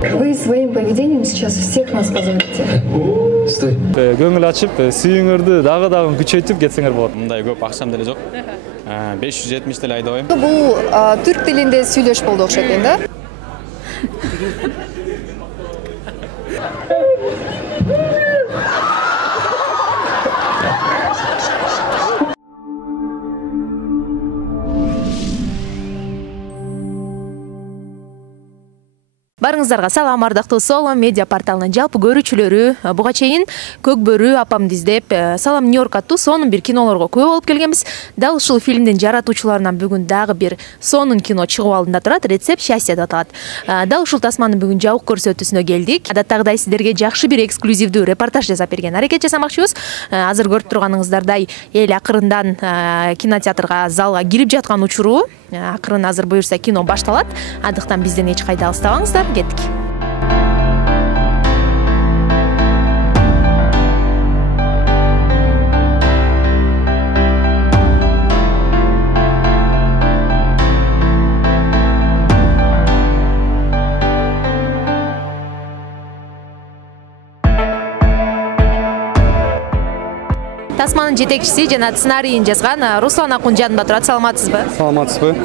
Вы своим поведением сейчас всех нас позорите. Стой. Көңүл ачып, сүйүңөрдү дагы күчөйтүп кетсеңер болот. Мындай көп акчам деле жок. 570 деле айдабайм. Бул түрк тилинде сүйлөш болду окшойт экен да. Барыңыздарга салам, ардактуу Соло медиа порталынын жалпы көрүүчүлөрү. Буга чейин Көк бөрү апамды издеп, Салам Нью-Йорк аттуу сонун бир кинолорго күбө болуп келгенбиз. Дал ушул фильмдин жаратуучуларынан бүгүн дагы бир сонун кино чыгып алдында турат. Рецепт счастья деп аталат. Дал ушул тасманын бүгүн жабык көрсөтүүсүнө келдик. Адаттагыдай сиздерге жакшы бир эксклюзивдүү репортаж жасап берген аракет жасамакчыбыз. Азыр көрүп турганыңыздардай эл акырындан кинотеатрга, залга кирип жаткан учуру. Акырын азыр буюрса кино башталат. Андыктан бизден эч кайда алыстабаңыздар. Кеттик. Тасманын жетекчиси жана сценарийин жазган Руслан Акун жанында турат. Саламатсызбы? Саламатсызбы.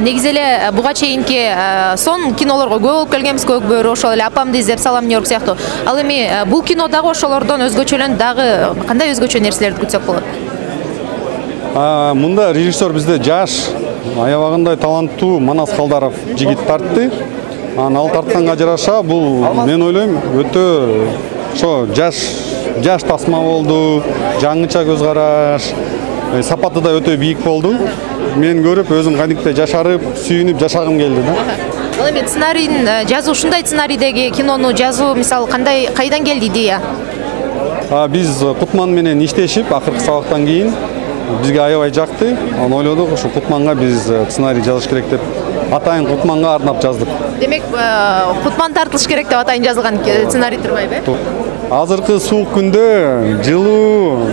Негизи эле буга чейинки сонун кинолорго көп болуп келгенбиз. Көк бөрү, ошол эле апамды издеп, Салам Нью-Йорк сыяктуу. Ал эми бул кино дагы ошолордон өзгөчөлөнүп, дагы кандай өзгөчө нерселерди күтсөк болот? Мында режиссер бизде жаш, аябагындай таланттуу Манас Калдаров жигит тартты. Ал тартканга жараша бул мен ойлойм өтө ошо жаш тасма болду, жаңыча көз караш, сапаты да өтө бийик болду. Мен көрүп өзүм кадимкидей жашарып, сүйүнүп жашагым келди да. Ал эми сценарийин жазуу, ушундай сценарийдеги кинону жазуу мисалы кайдан келди идея? Биз Кутман менен иштешип, акыркы сабактан кийин бизге аябай жакты. Аны ойлодук, ошо Кутманга биз сценарий жазыш керек деп атайын Кутманга арнап жаздык. Демек, Кутман тартылыш керек деп атайын жазылган сценарий турбайбы? Азыркы суук күндө жылуу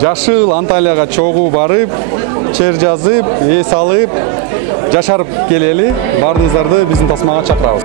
жашыл Анталияга чогуу барып, чер жазып, эс алып, жашарып келели. Баарыңыздарды биздин тасмага чакырабыз.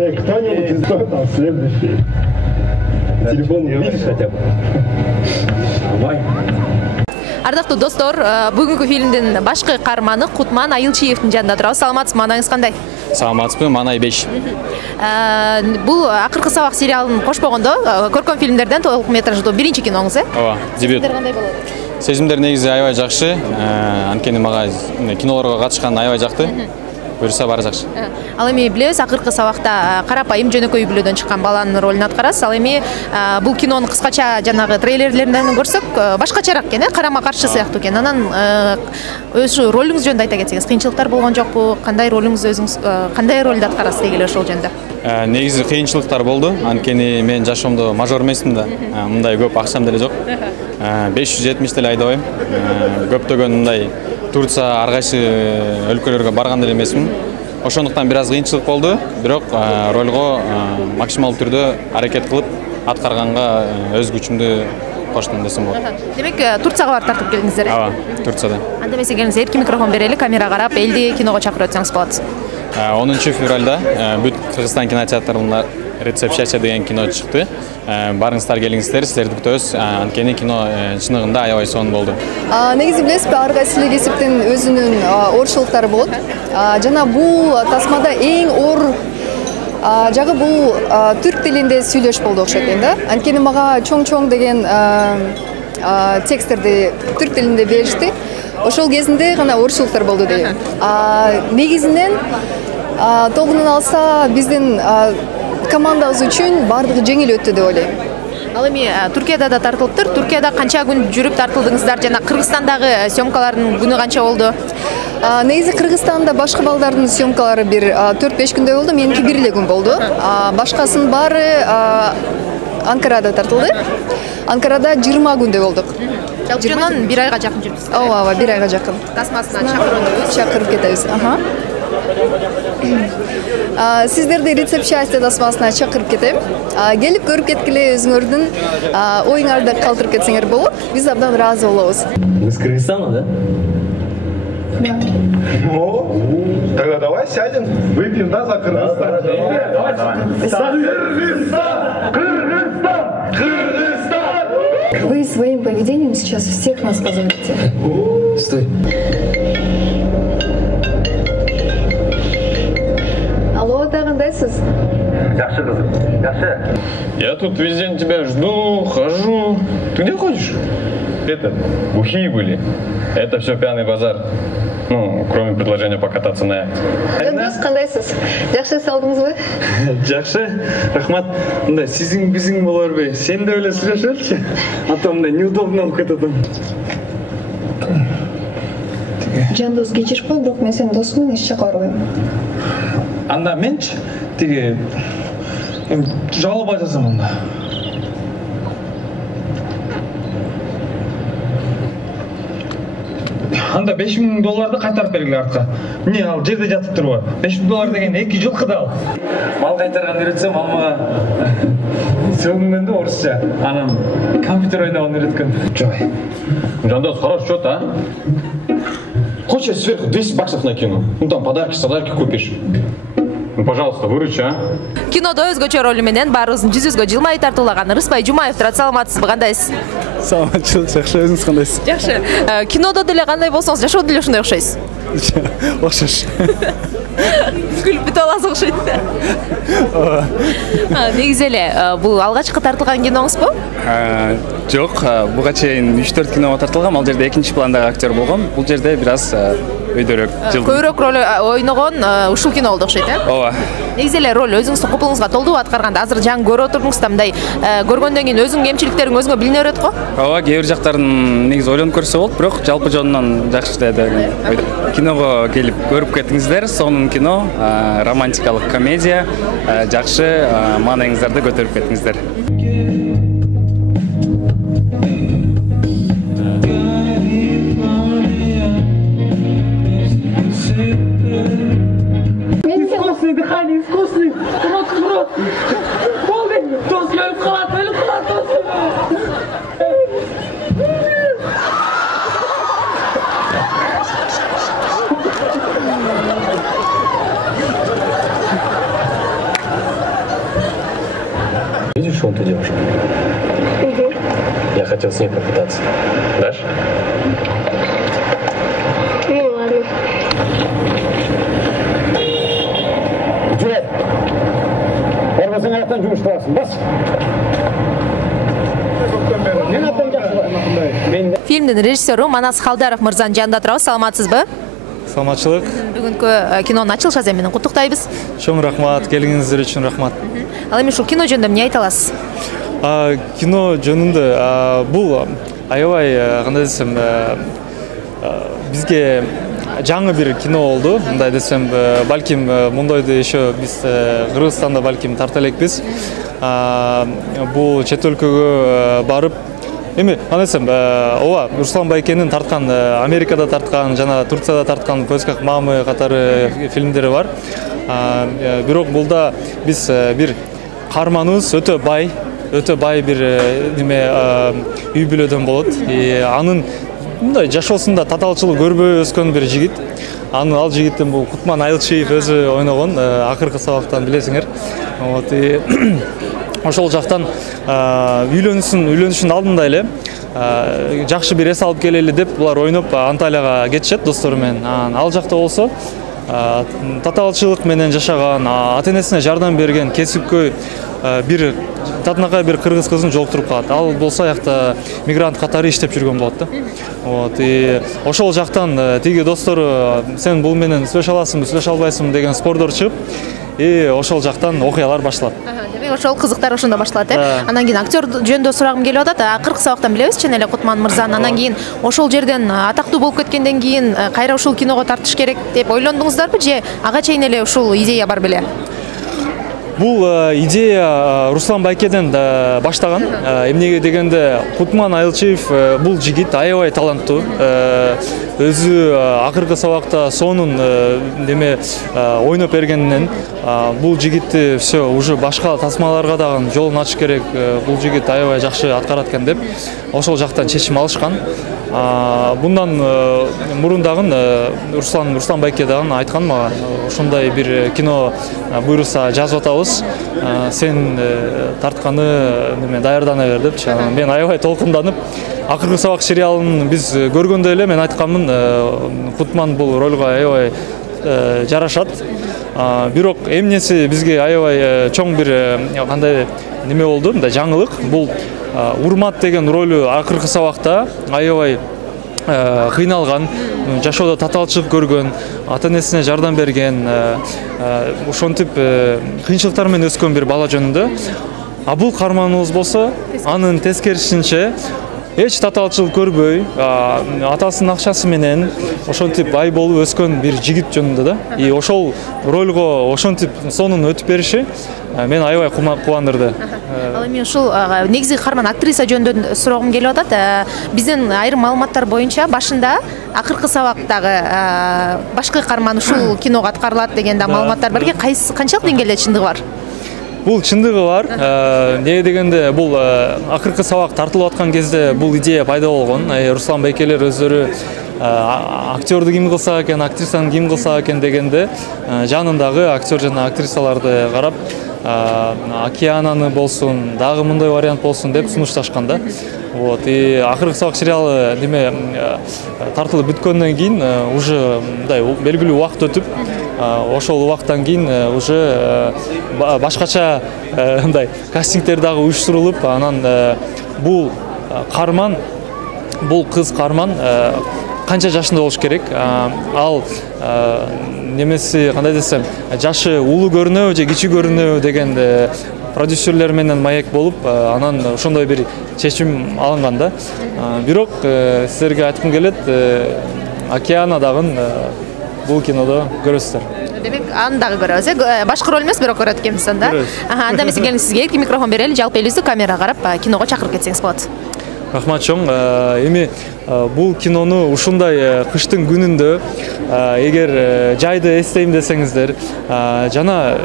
Кто-нибудь из нас следующий. Телефон видишь хотя бы? Давай. Ардактуу достор, бүгүнкү фильмдин башкы каарманы Кутман Айылчиевдин жанында турабыз. Саламатсызбы, маанаңыз кандай? Саламатсызбы, Манай 5. Бул акыркы сабак сериалын кошпогондо көркөм фильмдерден толук метраждуу биринчи киноңуз, э? Ооба, дебют. Кандай болот? Сезимдер негизи аябай жакшы. Анткени мага кинолорго катышкан аябай жакты. Буюрса баары жакшы. Ал эми билебиз, акыркы сабакта карапайым жөнөкөй үй бүлөдөн чыккан баланын ролун аткарасыз. Ал эми бул кинонун кыскача жанагы трейлерлеринен көрсөк, башкачараак экен, карама каршы сыяктуу экен. Анан өзү ролуңуз жөнүндө айта кетсеңиз, кыйынчылыктар болгон жокпу? Кандай ролуңуз өзүңүз кандай ролду аткарасыз дегиле ошол жөнүндө? Негизи кыйынчылыктар болду. Анткени мен жашоомдо мажор эмесмин да. Мындай көп акчам деле жок. 570 деле айдабайм. Көптөгөн мындай Турция ар кайсы өлкөлөргө барган деле эмесмин. Ошондуктан бир аз кыйынчылык болду, бирок ролго максималдуу түрдө аракет кылып аткарганга өз күчүмдү коштум десем болот. Демек, Турцияга барып тартып келдиңиздер, э? Ооба, Турцияда. Анда эмесе келиңиз, эрки микрофон берели, камера карап, элди киного чакырып өтсөңүз болот. 10 февралда бүт Кыргызстан кинотеатрында «Рецепт счастья» деген кино чыкты. Барыңыздар келиңиздер, силерди күтөбүз. Анткени кино чыныгында аябай сонун болду. Негизи билесизби, ар кайсы кесиптин өзүнүн оорчулуктары болот. Жана бул тасмада эң оор жагы бул түрк тилинде сүйлөш болду окшойт экен да. Анткени мага чоң деген тексттерди түрк тилинде беришти. Ошол кезинде гана оорчулуктар болду дейм. Негизинен тобунан алса биздин командабыз үчүн бардыгы жеңил өттү деп ойлойм. Ал эми Туркияда да тартылыптыр. Туркияда канча күн жүрүп тартылдыңыздар жана Кыргызстандагы съемкалардын күнү канча болду? Негизи Кыргызстанда башка балдардын съемкалары бир 4-5 күндөй болду, меники бир эле күн болду. Башкасынын баары Анкарада тартылды. Анкарада 20 күндөй болдук. Жалпынан 1 айга жакын жүрүпсүз. Ооба, 1 айга жакын. Тасмасына чакырып кетебиз. Сиздерди рецепт счастья тасмасына чакырып кетем. Келип көрүп кеткиле, өзүңөрдүн оюңарды калтырып кетсеңер болот. Биз абдан ыраазы болобуз. Вы из Кыргызстана, да? Ну, тогда давай сядем, выпьем, да, за Кыргызстан. Кыргызстан! Вы своим поведением сейчас всех нас позовете. Стой. Алло, кандайсыз? Yaxshi qizim, yaxshi. Я тут весь день тебя жду, хожу. Ты где ходишь? Это, бухие были. Это все пьяный базар. Ну, кроме предложения покататься на яхте. Жандос, кандайсыз? Жакшы салдыңызбы? Жақсы, рахмат. Мындай сизин бизин болор бе? Сен де эле сүйлөшөлчү. А то мындай неудобно болуп кетет. Жандос, кечирip кой, бирок мен сенин досуңмун, эч жакка барбайм. Анда менчи тиги жалоба жазам анда. Анда $5000 кайтарып бергиле артка. Эмне ал жерде жатып турбу? $5000 деген 2 жылкы ал. Мал кайтарганды үйрөтсөм ал мага сөөгүнгөндө орусча. Анан компьютер ойногонду үйрөткөн. Жай. Жандос, хороший счет, а? Хочешь, я сверху $200 накину? Ну там подарки купишь. Ну, пожалуйста, выручи, а? Кинодо өзгөчө ролу менен баарыбыздын жүзүбүзгө жылмай тартуулаган Рыспай Жумаев турат. Саламатсызбы, кандайсыз? Саламатчылык, жакшы, өзүңүз кандайсыз? Жакшы. Кинодо деле кандай болсоңуз, жашоодо деле ушундай окшойсуз. Окшош. Күлүп бүтө аласыз окшойт. Негизи эле бул алгачкы тартылган киноңузбу? Жок, буга чейин 3-4 киного тартылгам. Ал жерде экинчи пландагы актер болгом. Бул жерде бир аз өйдөрөөк жылдым. Көбүрөөк роль ойногон ушул кино болду окшойт, Ооба. Негизи эле роль өзүңүздүн купулуңузга толдуу аткарганда азыр жаңы көрүп отурдуңуз да мындай көргөндөн кийин өзүңүн кемчиликтериң өзүңө билине берет го? Ооба, кээ бир жактарын негизи ойлонуп көрсө болот, бирок жалпы жонунан жакшы деген ойдо. Киного келип көрүп кетиңиздер. Сонун кино, романтикалык комедия, жакшы маанайыңыздарды көтөрүп кетиңиздер. Дыхание искусственное, рот в рот. Полный, тост, өлүп калат, тост. Видишь, вон ту девушку? Я хотел с ней попытаться. Дашь? Ну ладно. Барбасың аяқтан жұмыс тұрасың, бас! Фильмдин режиссеру Манас Халдаров мырзанын жанында турабыз. Саламатсызбы? Саламатчылык. Бүгүнкү кинонун ачылыш азы менен куттуктайбыз. Чоң рахмат, келгениңиздер үчүн рахмат. Ал эми ушул кино жөнүндө эмне айта аласыз? Кино жөнүндө бул аябай кандай десем, бизге жаңы бир кино болду. Мындай десем, балким мундайды еще биз Кыргызстанда балким тарта элекпиз. Бул чет өлкөгө барып, эми аны десем, ооба, Руслан Байкенин тарткан, Америкада тарткан, жана Турцияда тарткан «Поисках мамы» катары фильмдери бар. Бирок булда биз бир каарманыбыз өтө бай бир неме үй бүлөдөн болот. Анын мындай жашоосунда татаалчылык көрбөй өскөн бир жигит. Ал жигиттин бул Кутман Айылчиев өзү ойногон, акыркы сабактан билесиңер. Ошол жактан үйлөнүшүн алдында эле жакшы бир эс алып келели деп булар ойноп Анталияга кетишет достору менен. Ал жакта болсо татаалчылык менен жашаган, ата-энесине жардам берген кесипкөй бир татынакай бир кыргыз кызын жолуктуруп калат. Ал болсо аякта мигрант катары иштеп жүргөн болот да. Ошол жактан тиги достору сен бул менен сүйлөшө аласыңбы, сүйлөшө албайсыңбы деген спордор чыгып, ошол жактан окуялар башталат. Демек ошол кызыктар ошондо башталат, Анан кийин актер жөнүндө сурагым келип атат. Акыркы сабактан билебиз, чын эле Кутман мырзаны. Анан кийин ошол жерден атактуу болуп кеткенден кийин кайра ушул киного тартыш керек деп ойлондуңуздарбы же ага чейин эле ушул идея бар беле? Бул идея Руслан Байкеден баштаган. Эмнеге дегенде Кутман Айылчиев бул жигит аябай таланттуу. Өзү акыркы сабакта сонун неме ойноп бергенинен бул жигитти все уже башка тасмаларга дагы жолун ачыш керек. Бул жигит аябай жакшы аткарат экен деп ошол жактан чечим алышкан. Bundan murun dagın Ruslan Байке dagın айткан мага ошондой бир кино буйруса жазып атабыз. Сен тартканы неме даярдана бер деп. Мен аябай толкунданып акыркы сабак сериалын биз көргөндө эле мен айтканмын Кутман бул ролго аябай жарашат. Бирок эмнеси бизге аябай чоң бир кандай неме болду, мындай жаңылык. Бул Урмат деген ролу акыркы сабакта аябай кыйналган, жашоодо татаалчылык көргөн, ата-энесине жардам берген, ошентип кыйынчылыктар менен өскөн бир бала жөнүндө. А бул карманыбыз болсо, анын тескерисинче эч татаалчылык көрбөй, атасынын акчасы менен ошентип бай болуп өскөн бир жигит жөнүндө да. И ошол ролго ошентип сонун өтүп бериши мен аябай кубандырды. Ал эми ушул негизи каарман актриса жөнүндө сурагым келип атат. Биздин айрым маалыматтар боюнча башында акыркы сабактагы башкы каарман ушул киного аткарылат деген да маалыматтар бар экен. Канчалык деңгээлде чындыгы бар? Бул чындыгы бар. Неге дегенде бул акыркы сабак тартылып аткан кезде бул идея пайда болгон. Руслан Байкелер өздөрү актерду ким кылса экен, актрисаны ким кылса экен дегенде жанындагы актер жана актрисаларды карап Океананы болсун, дагы мындай вариант болсун деп сунушташкан да. Вот, и акыркы сабак сериалы неме тартылып бүткөндөн кийин уже мындай белгилүү убакыт өтүп, ошол убакыттан кийин уже башкача мындай кастингдер дагы уюштурулуп, анан бул каарман, бул кыз каарман канча жашында болуш керек? Ал немеси кандай десем, жашы улуу көрүнөбү же кичи көрүнөбү деген продюсерлер менен маек болуп, анан ошондой бир чечим алынган да. Бирок силерге айткым келет, Океана дагы бул кинодо көрөсүздөр. Демек, аны дагы көрөбүз. Башкы роль эмес, бирок көрөт экенбиз да. Анда эмесе келиңиз, сизге эркин микрофон берели, жалпы элибизди камерага карап киного чакырып кетсеңиз болот. Рахмат чоң. Эми бул кинону ушундай кыштын күнүндө эгер жайды эстейм десеңиздер, жана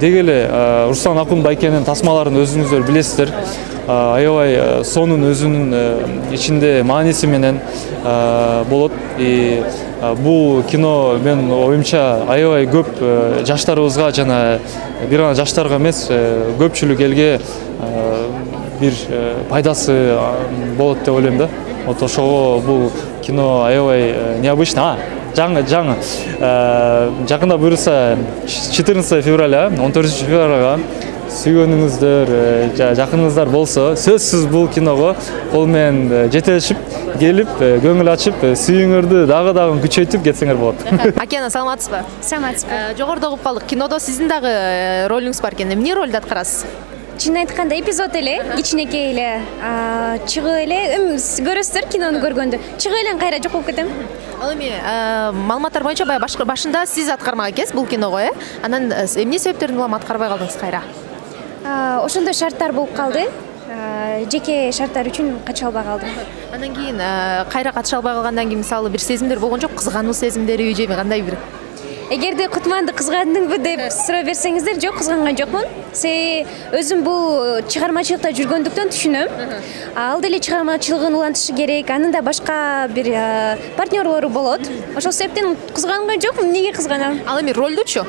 дегеле Руслан Акун Байкенин тасмаларын өзүңүздөр билесиздер. Аябай сонун өзүнүн ичинде мааниси менен болот. И бул кино мен оюмча аябай көп жаштарыбызга жана бир гана жаштарга эмес, көпчүлүк элге бир пайдасы болот деп ойлойм да. Вот ошого бул кино аябай необычно. Жаңы. Жакында буюрса 14 февраля, 14 февралга сүйгөнүңүздөр, жакыныңыздар болсо, сөзсүз бул киного кол менен жетелешип, келип, көңүл ачып, сүйүүңөрдү дагы күчөйтүп кетсеңер болот. Океана, саламатсызбы? Саламатсызбы. Жогоруда угуп калдык. Кинодо сиздин дагы ролуңуз бар экен. Эмне ролду аткарасыз? Чын айтканда эпизод эле, кичинекей эле, чыгып эле, көрөсүздөр кинону көргөндө. Чыгып эле кайра жок болуп кетем. Ал эми маалыматтар боюнча башында сиз аткармак экенсиз бул киного, Анан эмне себептерден улам аткарбай калдыңыз кайра? Ошондой шарттар болуп калды. Жеке шарттар үчүн кача албай калдым. Андан кийин кайра катыша албай калгандан кийин мисалы бир сезимдер болгон жок, кызгануу сезимдери же кандай бир? Эгерде Кутманды кызгандыңбы деп суроо берсеңиздер, жок, кызганган жокмун. Өзүм бул чыгармачылыкта жүргөндүктөн түшүнөм. Ал деле чыгармачылыгын улантышы керек, анын да башка бир партнерлору болот. Ошол себептен кызганган жокмун, эмнеге кызганам? Ал эми ролдучу?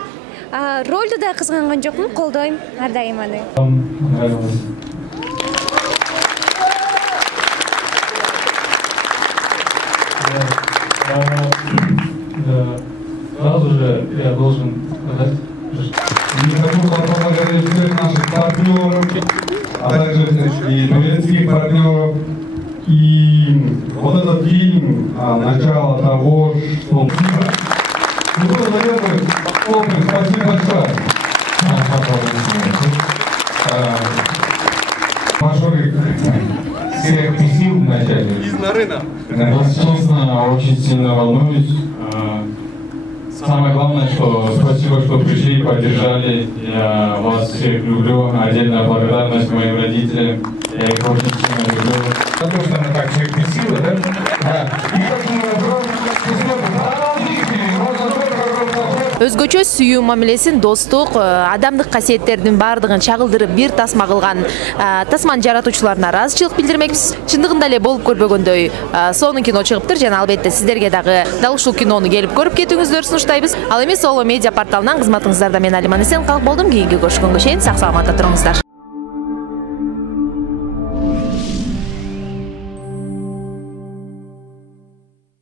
Ролду да кызганган жокмун, колдойм ар дайым аны. Сразу же я должен сказать, что хочу поблагодарить наших партнеров, а также и турецких партнеров. И вот этот фильм, начало того, что... Ну, наверное, спасибо большое. Большой всех присил вначале. Из Нарына. Честно, очень сильно волнуюсь. Самое главное, что спасибо, что пришли, поддержали. Я вас всех люблю. Отдельная благодарность моим родителям. Я их очень сильно люблю. Потому что мы так всех бесило, да? Да. И таким Өзгөчө сүйүү мамилесин, достук, адамдык касиеттердин баардыгын чагылдырып бир тасма кылган тасманын жаратуучуларына ыраазычылык билдирмекпиз. Чындыгында эле болуп көрбөгөндөй сонун кино чыгыптыр жана албетте сиздерге дагы дал ушул кинону келип көрүп кетүүңүздөрү сунуштайбыз. Ал эми Solo медиа порталынан кызматыңыздарда мен Алиман Эсен калып болдум. Кийинки көрүшкөнгө чейин сак саламатта туруңуздар.